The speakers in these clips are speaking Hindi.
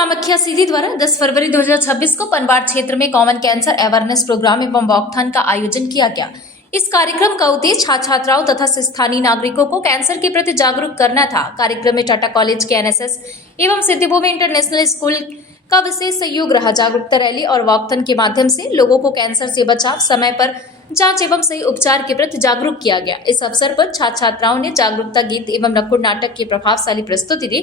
कामाख्या सिटी द्वारा 10 फरवरी 2026 को पनवाड़ क्षेत्र में कॉमन कैंसर अवेयरनेस प्रोग्राम एवं वॉकथॉन का आयोजन किया गया। इस कार्यक्रम का उद्देश्य छात्र छात्राओं तथा स्थानीय नागरिकों को कैंसर के प्रति जागरूक करना था। कार्यक्रम में टाटा कॉलेज के एनएसएस एवं सिद्धिभूमि इंटरनेशनल स्कूल का विशेष सहयोग रहा। जागरूकता रैली और वॉकथॉन के माध्यम से लोगों को कैंसर से बचाव, समय पर जांच एवं सही उपचार के प्रति जागरूक किया गया। इस अवसर पर छात्र छात्राओं ने जागरूकता गीत एवं नुक्कड़ नाटक की प्रभावशाली प्रस्तुति दी,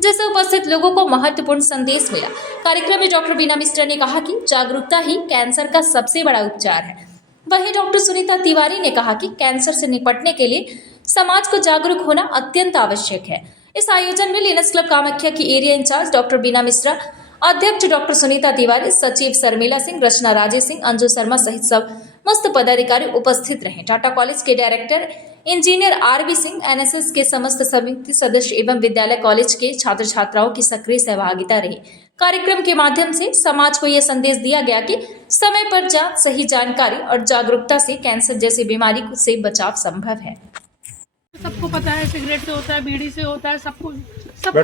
जिससे उपस्थित लोगों को महत्वपूर्ण संदेश मिला। कार्यक्रम में डॉक्टर बीना मिश्रा ने कहा कि जागरूकता ही कैंसर का सबसे बड़ा उपचार है। वहीं डॉक्टर सुनीता तिवारी ने कहा कि कैंसर से निपटने के लिए समाज को जागरूक होना अत्यंत आवश्यक है। इस आयोजन में लिनक्स क्लब कामाख्या की एरिया इंचार्ज डॉक्टर बीना मिश्रा, अध्यक्ष डॉक्टर सुनीता तिवारी, सचिव शर्मिला सिंह, रचना राजेश सिंह, अंजू शर्मा सहित समस्त पदाधिकारी उपस्थित रहे। टाटा कॉलेज के director engineer RB Singh, NSS के समस्त समिति सदस्य एवं विद्यालय कॉलेज के छात्र छात्राओं की सक्रिय सहभागिता रही। कार्यक्रम के माध्यम से समाज को यह संदेश दिया गया कि समय पर जांच, सही जानकारी और जागरूकता से कैंसर जैसी बीमारी से बचाव संभव है। सबको पता है सिगरेट से होता है, बीड़ी से होता है, सबको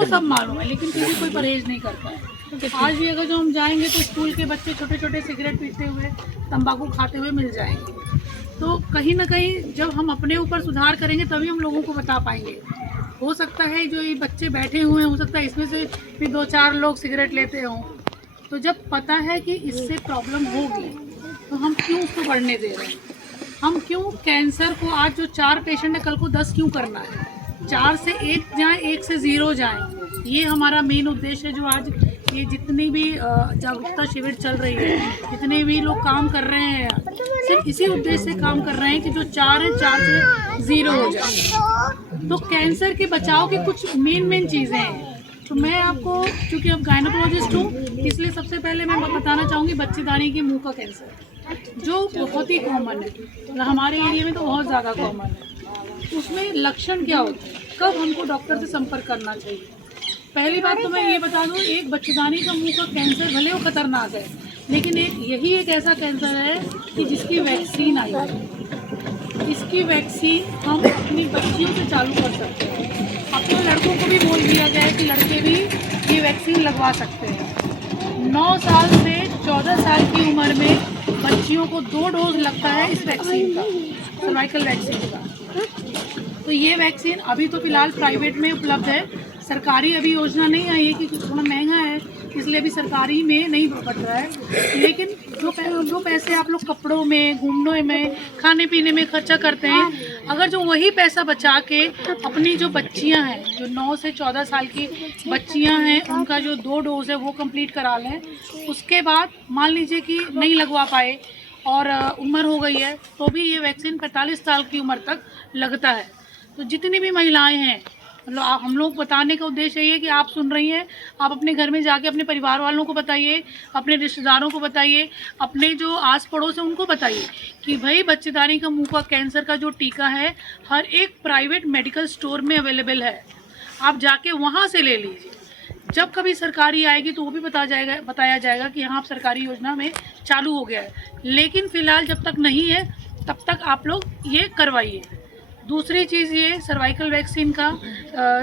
सब मालूम है, लेकिन फिर भी कोई परहेज नहीं करता है। आज भी अगर जो हम जाएंगे तो स्कूल के बच्चे छोटे छोटे सिगरेट पीते हुए, तंबाकू खाते हुए मिल जाएंगे। तो कहीं ना कहीं जब हम अपने ऊपर सुधार करेंगे तभी हम लोगों को बता पाएंगे। हो सकता है जो ये बच्चे बैठे हुए हैं, हो सकता है इसमें से भी 2-4 लोग सिगरेट लेते हों। तो जब पता है कि इससे प्रॉब्लम होगी तो हम क्यों उसको बढ़ने दे रहे हैं? हम क्यों कैंसर को आज जो 4 पेशेंट है कल को 10 क्यों करना है? 4 से 1 जाएं, 1 से 0 जाएं। ये हमारा मेन उद्देश्य है। जो आज ये जितनी भी जागरूकता शिविर चल रही है, जितने भी लोग काम कर रहे हैं, सिर्फ इसी उद्देश्य से काम कर रहे हैं कि जो 4 है 4 से 0 हो जाए। तो कैंसर के बचाव की कुछ मेन चीज़ें हैं। तो मैं आपको, चूँकि अब गायनोकोलॉजिस्ट हूँ, इसलिए सबसे पहले मैं बताना चाहूँगी बच्चेदानी के मुंह का कैंसर, जो बहुत ही कॉमन है। हमारे एरिया में तो बहुत ज़्यादा कॉमन है। उसमें लक्षण क्या होते हैं, कब हमको डॉक्टर से संपर्क करना चाहिए? पहली बात तो मैं ये बता दूँ, एक बच्चेदानी का मुंह का कैंसर भले वो खतरनाक है, लेकिन यही एक ऐसा कैंसर है कि जिसकी वैक्सीन आई है। इसकी वैक्सीन हम अपनी बच्चियों से चालू कर सकते हैं। अपने लड़कों को भी बोल दिया गया है कि लड़के भी ये वैक्सीन लगवा सकते हैं। 9 साल से 14 साल की उम्र में बच्चियों को 2 डोज लगता है इस वैक्सीन का, सर्वाइकल वैक्सीन का। तो ये वैक्सीन अभी तो फिलहाल प्राइवेट में उपलब्ध है। सरकारी अभी योजना नहीं आई है क्योंकि थोड़ा महंगा है, इसलिए अभी सरकारी में नहीं बट रहा है। लेकिन जो पैसे आप लोग कपड़ों में, घूमने में, खाने पीने में खर्चा करते हैं, अगर जो वही पैसा बचा के अपनी जो बच्चियां हैं, जो 9 से 14 साल की बच्चियां हैं, उनका जो 2 डोज है वो कंप्लीट करा लें। उसके बाद मान लीजिए कि नहीं लगवा पाए और उम्र हो गई है, तो भी ये वैक्सीन 45 साल की उम्र तक लगता है। तो जितनी भी महिलाएं हैं, मतलब हम लोग बताने का उद्देश्य ये है कि आप सुन रही हैं, आप अपने घर में जाके अपने परिवार वालों को बताइए, अपने रिश्तेदारों को बताइए, अपने जो आस पड़ोस है उनको बताइए कि भाई बच्चेदानी का मुंह का कैंसर का जो टीका है हर एक प्राइवेट मेडिकल स्टोर में अवेलेबल है। आप जाके वहाँ से ले लीजिए। जब कभी सरकारी आएगी तो वो भी बताया जाएगा कि हाँ, आप सरकारी योजना में चालू हो गया है। लेकिन फ़िलहाल जब तक नहीं है तब तक आप लोग ये करवाइए। दूसरी चीज़ ये सर्वाइकल वैक्सीन का,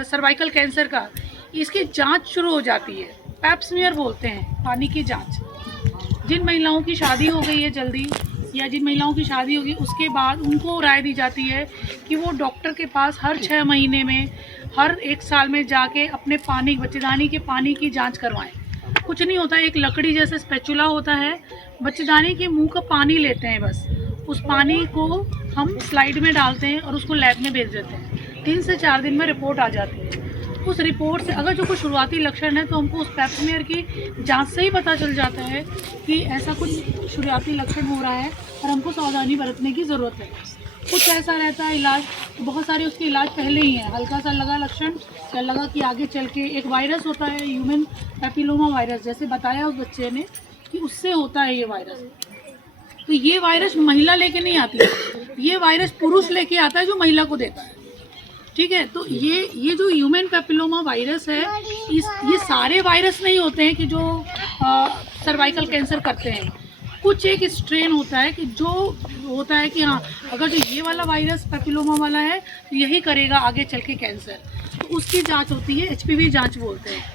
सर्वाइकल कैंसर का, इसकी जांच शुरू हो जाती है। पैप स्मीयर बोलते हैं, पानी की जांच। जिन महिलाओं की शादी हो गई है जल्दी, या जिन महिलाओं की शादी होगी उसके बाद उनको राय दी जाती है कि वो डॉक्टर के पास हर 6 महीने में, हर 1 साल में जाके अपने पानी, बच्चेदानी के पानी की जाँच करवाएँ। कुछ नहीं होता, एक लकड़ी जैसे स्पैचुला होता है, बच्चेदानी के मुँह का पानी लेते हैं बस। उस पानी को हम स्लाइड में डालते हैं और उसको लैब में भेज देते हैं। 3 से 4 दिन में रिपोर्ट आ जाती है। उस रिपोर्ट से अगर जो कुछ शुरुआती लक्षण है तो हमको उस पैप स्मीयर की जांच से ही पता चल जाता है कि ऐसा कुछ शुरुआती लक्षण हो रहा है और हमको सावधानी बरतने की ज़रूरत है। कुछ ऐसा रहता है इलाज, तो बहुत सारे उसके इलाज पहले ही हैं। हल्का सा लगा लक्षण, या लगा कि आगे चल के एक वायरस होता है, ह्यूमन पैपिलोमा वायरस, जैसे बताया उस बच्चे ने कि उससे होता है ये वायरस। तो ये वायरस महिला लेके नहीं आती है, ये वायरस पुरुष लेके आता है जो महिला को देता है। ठीक है, तो ये जो ह्यूमन पैपिलोमा वायरस है, ये सारे वायरस नहीं होते हैं कि जो सर्वाइकल कैंसर करते हैं। कुछ एक स्ट्रेन होता है कि जो होता है कि हाँ, अगर जो ये वाला वायरस पैपिलोमा वाला है तो यही करेगा आगे चल के कैंसर। तो उसकी जांच होती है, एचपीवी जांच बोलते हैं।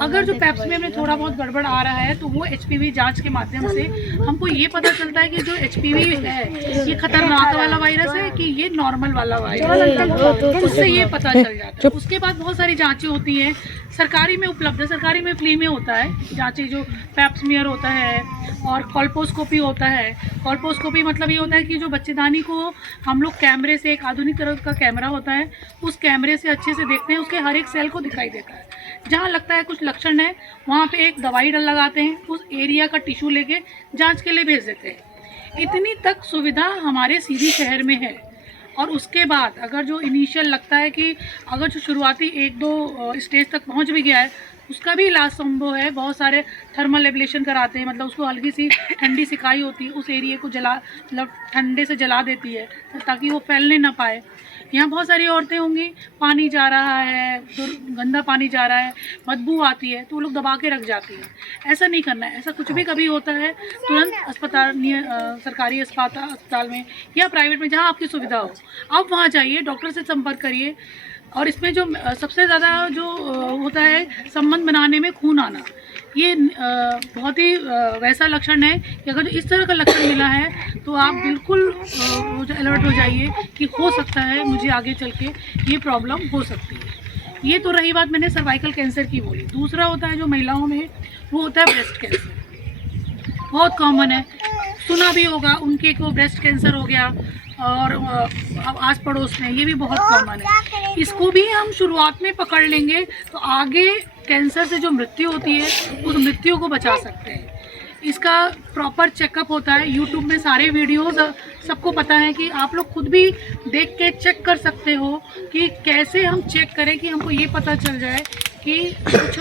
अगर जो पेप्समियर में थोड़ा बहुत गड़बड़ आ रहा है तो वो एचपीवी जांच के माध्यम से हमको ये पता चलता है कि जो एचपीवी है ये खतरनाक वाला वायरस है कि ये नॉर्मल वाला वायरस है, उससे ये पता चल जाता है। उसके बाद बहुत सारी जांचें होती हैं, सरकारी में उपलब्ध है, सरकारी में फ्री में होता है जांचें, जो पेप्समियर होता है और कॉल्पोस्कोपी होता है। कॉल्पोस्कोपी मतलब ये होता है कि जो बच्चेदानी को हम लोग कैमरे से, एक आधुनिक तरह का कैमरा होता है, उस कैमरे से अच्छे से देखते हैं, उसके हर एक सेल को दिखाई देता है। जहाँ लगता है कुछ लक्षण है वहाँ पे एक दवाई लगाते हैं, उस एरिया का टिश्यू लेके जांच के लिए भेज देते हैं। इतनी तक सुविधा हमारे सीधी शहर में है। और उसके बाद अगर जो इनिशियल लगता है कि अगर जो शुरुआती 1-2 स्टेज तक पहुंच भी गया है, उसका भी इलाज संभव है। बहुत सारे थर्मल एब्लेशन कराते हैं, मतलब उसको हल्की सी ठंडी सिकाई होती है, उस एरिया को मतलब ठंडे से जला देती है ताकि वो फैलने ना पाए। यहाँ बहुत सारी औरतें होंगी, पानी जा रहा है, गंदा पानी जा रहा है, बदबू आती है, तो वो लोग दबा के रख जाती है। ऐसा नहीं करना है। ऐसा कुछ भी कभी होता है तुरंत अस्पताल, सरकारी अस्पताल में या प्राइवेट में, जहाँ आपकी सुविधा हो, आप वहाँ जाइए, डॉक्टर से संपर्क करिए। और इसमें जो सबसे ज़्यादा जो होता है संबंध बनाने में खून आना, ये बहुत ही वैसा लक्षण है कि अगर इस तरह का लक्षण मिला है तो आप बिल्कुल अलर्ट हो जाइए कि हो सकता है मुझे आगे चल के ये प्रॉब्लम हो सकती है। ये तो रही बात मैंने सर्वाइकल कैंसर की बोली। दूसरा होता है जो महिलाओं में, वो होता है ब्रेस्ट कैंसर। बहुत कॉमन है, सुना भी होगा, उनके को ब्रेस्ट कैंसर हो गया, और आस पड़ोस में ये भी बहुत कॉमन है। इसको भी हम शुरुआत में पकड़ लेंगे तो आगे कैंसर से जो मृत्यु होती है उस मृत्यु को बचा सकते हैं। इसका प्रॉपर चेकअप होता है, यूट्यूब में सारे वीडियोस सबको पता है कि आप लोग खुद भी देख के चेक कर सकते हो कि कैसे हम चेक करें कि हमको ये पता चल जाए कि कुछ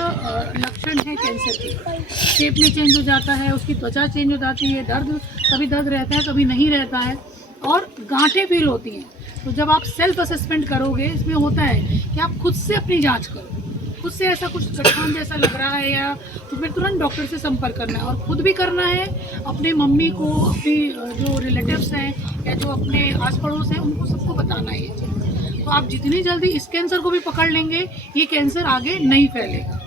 लक्षण है कैंसर के। शेप में चेंज हो जाता है, उसकी त्वचा चेंज हो जाती है, कभी दर्द रहता है, कभी नहीं रहता है, और गांठें फील होती हैं। तो जब आप सेल्फ असेसमेंट करोगे, इसमें होता है कि आप खुद से अपनी जांच करो। खुद से ऐसा कुछ चट्टान जैसा लग रहा है या उसमें तुरंत डॉक्टर से संपर्क करना है, और खुद भी करना है, अपने मम्मी को, अपनी जो रिलेटिव्स हैं या जो अपने आस पड़ोस हैं उनको सबको बताना है ये चीज़। तो आप जितनी जल्दी इस कैंसर को भी पकड़ लेंगे, ये कैंसर आगे नहीं फैलेगा।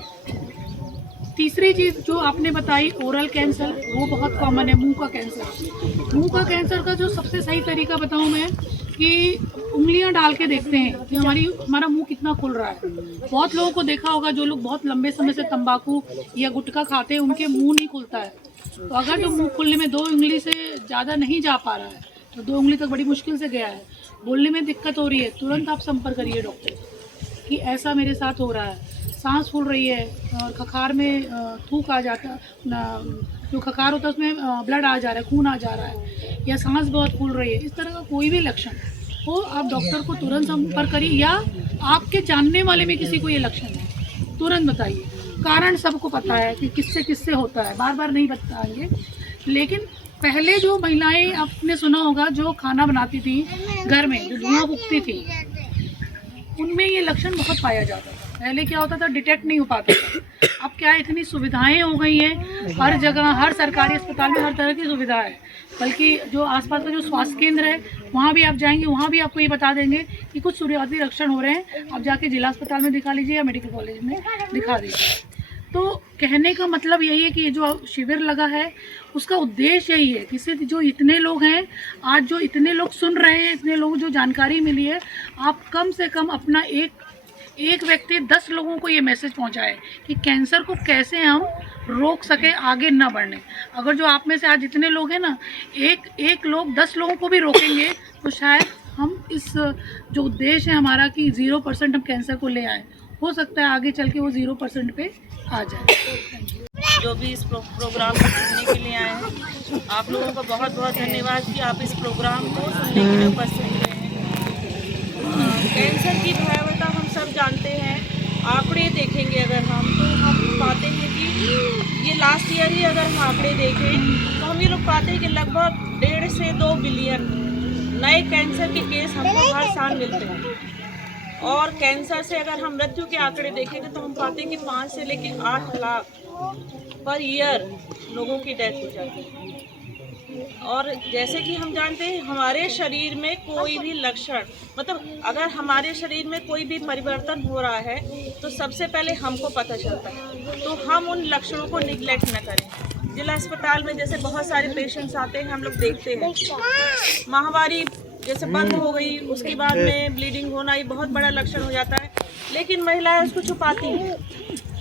तीसरी चीज़ जो आपने बताई ओरल कैंसर, वो बहुत कॉमन है, मुंह का कैंसर। मुंह का कैंसर का जो सबसे सही तरीका बताऊं मैं, कि उंगलियां डाल के देखते हैं कि हमारा मुंह कितना खुल रहा है। बहुत लोगों को देखा होगा, जो लोग बहुत लंबे समय से तंबाकू या गुटखा खाते हैं, उनके मुंह नहीं खुलता है। तो अगर जो मुंह खुलने में 2 उंगली से ज़्यादा नहीं जा पा रहा है, तो 2 उंगली तक बड़ी मुश्किल से गया है, बोलने में दिक्कत हो रही है, तुरंत आप संपर्क करिए डॉक्टर से कि ऐसा मेरे साथ हो रहा है, सांस फूल रही है, और खखार में थूक आ जाता, जो खखार होता है उसमें ब्लड आ जा रहा है, खून आ जा रहा है, या सांस बहुत फूल रही है, इस तरह का कोई भी लक्षण हो, आप डॉक्टर को तुरंत संपर्क करिए। या आपके जानने वाले में किसी को ये लक्षण है, तुरंत बताइए। कारण सबको पता है कि किससे किससे होता है, बार बार नहीं बताएंगे। लेकिन पहले जो महिलाएं, आपने सुना होगा, जो खाना बनाती थी घर में, जो धुआं फूकती थी, उनमें ये लक्षण बहुत पाया जाता था। पहले क्या होता था, डिटेक्ट नहीं हो पाता था। अब क्या है, इतनी सुविधाएं हो गई हैं, हर जगह, हर सरकारी अस्पताल में हर तरह की सुविधा है। बल्कि जो आसपास का जो स्वास्थ्य केंद्र है, वहाँ भी आप जाएंगे, वहाँ भी आपको ये बता देंगे कि कुछ शुरुआती लक्षण हो रहे हैं, आप जाके जिला अस्पताल में दिखा लीजिए या मेडिकल कॉलेज में दिखा दीजिए। तो कहने का मतलब यही है कि ये जो शिविर लगा है, उसका उद्देश्य यही है कि सिर्फ जो इतने लोग हैं, आज जो इतने लोग सुन रहे हैं, इतने लोग जो जानकारी मिली है, आप कम से कम अपना एक व्यक्ति 10 लोगों को ये मैसेज पहुंचाए कि कैंसर को कैसे हम रोक सके, आगे ना बढ़ने। अगर जो आप में से आज इतने लोग हैं ना, एक लोग 10 लोगों को भी रोकेंगे, तो शायद हम इस जो उद्देश्य है हमारा कि 0% हम कैंसर को ले आए, हो सकता है आगे चल के वो 0% पे आ जाए। जो भी इस प्रोग्राम को सुनने के लिए आए हैं, आप लोगों का बहुत बहुत धन्यवाद कि आप इस प्रोग्राम को सुनने के लिए उपस्थित हुए हैं। कैंसर की भयावहता हम सब जानते हैं। आंकड़े देखेंगे अगर हम, तो हम पाते हैं कि ये लास्ट ईयर ही अगर हम आंकड़े देखें तो हम ये लोग पाते हैं कि लगभग 1.5 से 2 बिलियन नए कैंसर के केस हमको हर साल मिलते हैं। और कैंसर से अगर हम मृत्यु के आंकड़े देखेंगे तो हम पाते हैं कि 5 से लेकर 8 लाख पर ईयर लोगों की डेथ हो जाती है। और जैसे कि हम जानते हैं हमारे शरीर में कोई भी लक्षण, मतलब अगर हमारे शरीर में कोई भी परिवर्तन हो रहा है तो सबसे पहले हमको पता चलता है, तो हम उन लक्षणों को निगलेक्ट न करें। जिला अस्पताल में जैसे बहुत सारे पेशेंट्स आते हैं, हम लोग देखते हैं माहवारी जैसे बंद हो गई, उसके बाद में ब्लीडिंग होना, ये बहुत बड़ा लक्षण हो जाता है, लेकिन महिलाएं उसको छुपाती हैं,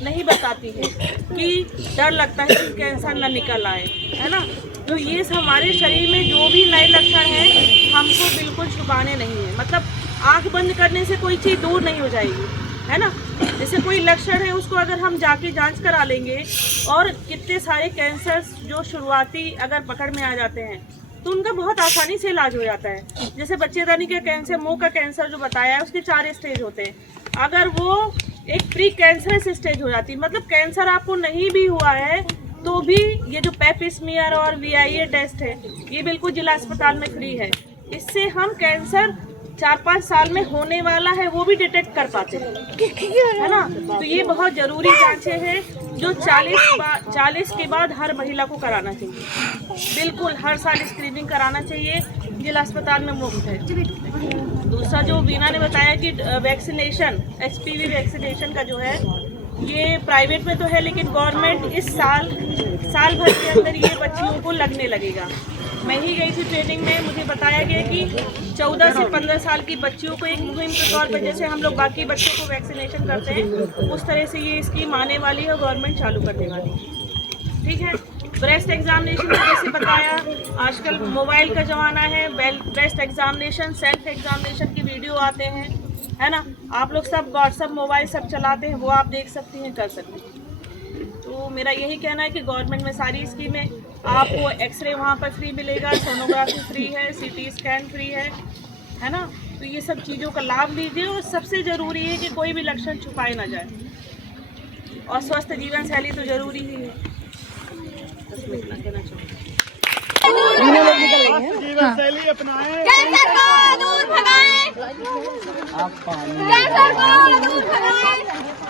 नहीं बताती है कि डर लगता है कि कैंसर ना निकल आए, है ना। तो ये हमारे शरीर में जो भी नए लक्षण हैं हमको बिल्कुल छुपाने नहीं है, मतलब आंख बंद करने से कोई चीज़ दूर नहीं हो जाएगी, है ना। जैसे कोई लक्षण है उसको अगर हम जाके जांच करा लेंगे, और कितने सारे कैंसर जो शुरुआती अगर पकड़ में आ जाते हैं तो उनका बहुत आसानी से इलाज हो जाता है। जैसे बच्चेदानी का कैंसर, मुंह का कैंसर जो बताया है, उसके 4 स्टेज होते हैं। अगर वो एक प्री कैंसरस स्टेज हो जाती है, मतलब कैंसर आपको नहीं भी हुआ है तो भी ये जो पेप स्मीयर और VIA टेस्ट है ये बिल्कुल जिला अस्पताल में फ्री है। इससे हम कैंसर 4-5 साल में होने वाला है वो भी डिटेक्ट कर पाते हैं, है ना। तो ये बहुत ज़रूरी जांचें हैं जो 40 के बाद हर महिला को कराना चाहिए। बिल्कुल हर साल स्क्रीनिंग कराना चाहिए, जिला अस्पताल में मुफ्त है। दूसरा जो बीना ने बताया कि वैक्सीनेशन, HPV वैक्सीनेशन का जो है ये प्राइवेट में तो है, लेकिन गवर्नमेंट इस साल भर के अंदर ये बच्चियों को लगने लगेगा। मैं ही गई थी ट्रेनिंग में, मुझे बताया गया कि 14 से 15 साल की बच्चियों को एक मुहिम के तौर पर जैसे हम लोग बाकी बच्चों को वैक्सीनेशन करते हैं उस तरह से ये स्कीम आने वाली है, गवर्नमेंट चालू करने वाली है। ठीक है। ब्रेस्ट एग्जामिनेशन में जैसे बताया, आजकल मोबाइल का ज़माना है, ब्रेस्ट एग्जामिनेशन, सेल्फ एग्जामिनेशन की वीडियो आते हैं, है ना। आप लोग सब व्हाट्सअप मोबाइल सब चलाते हैं, वो आप देख सकती हैं, कर सकती हैं। तो मेरा यही कहना है कि गवर्नमेंट में सारी स्कीमें, आपको एक्सरे वहाँ पर फ्री मिलेगा, सोनोग्राफी फ्री है, CT स्कैन फ्री है ना। तो ये सब चीज़ों का लाभ लीजिए, और सबसे ज़रूरी है कि कोई भी लक्षण छुपाए ना जाए, और स्वस्थ जीवन शैली तो ज़रूरी ही है। बस मैं इतना कहना चाहूँगी। जीवन शैली अपनाएं, कैंसर को दूर भगाएं, कैंसर को दूर भगाएं।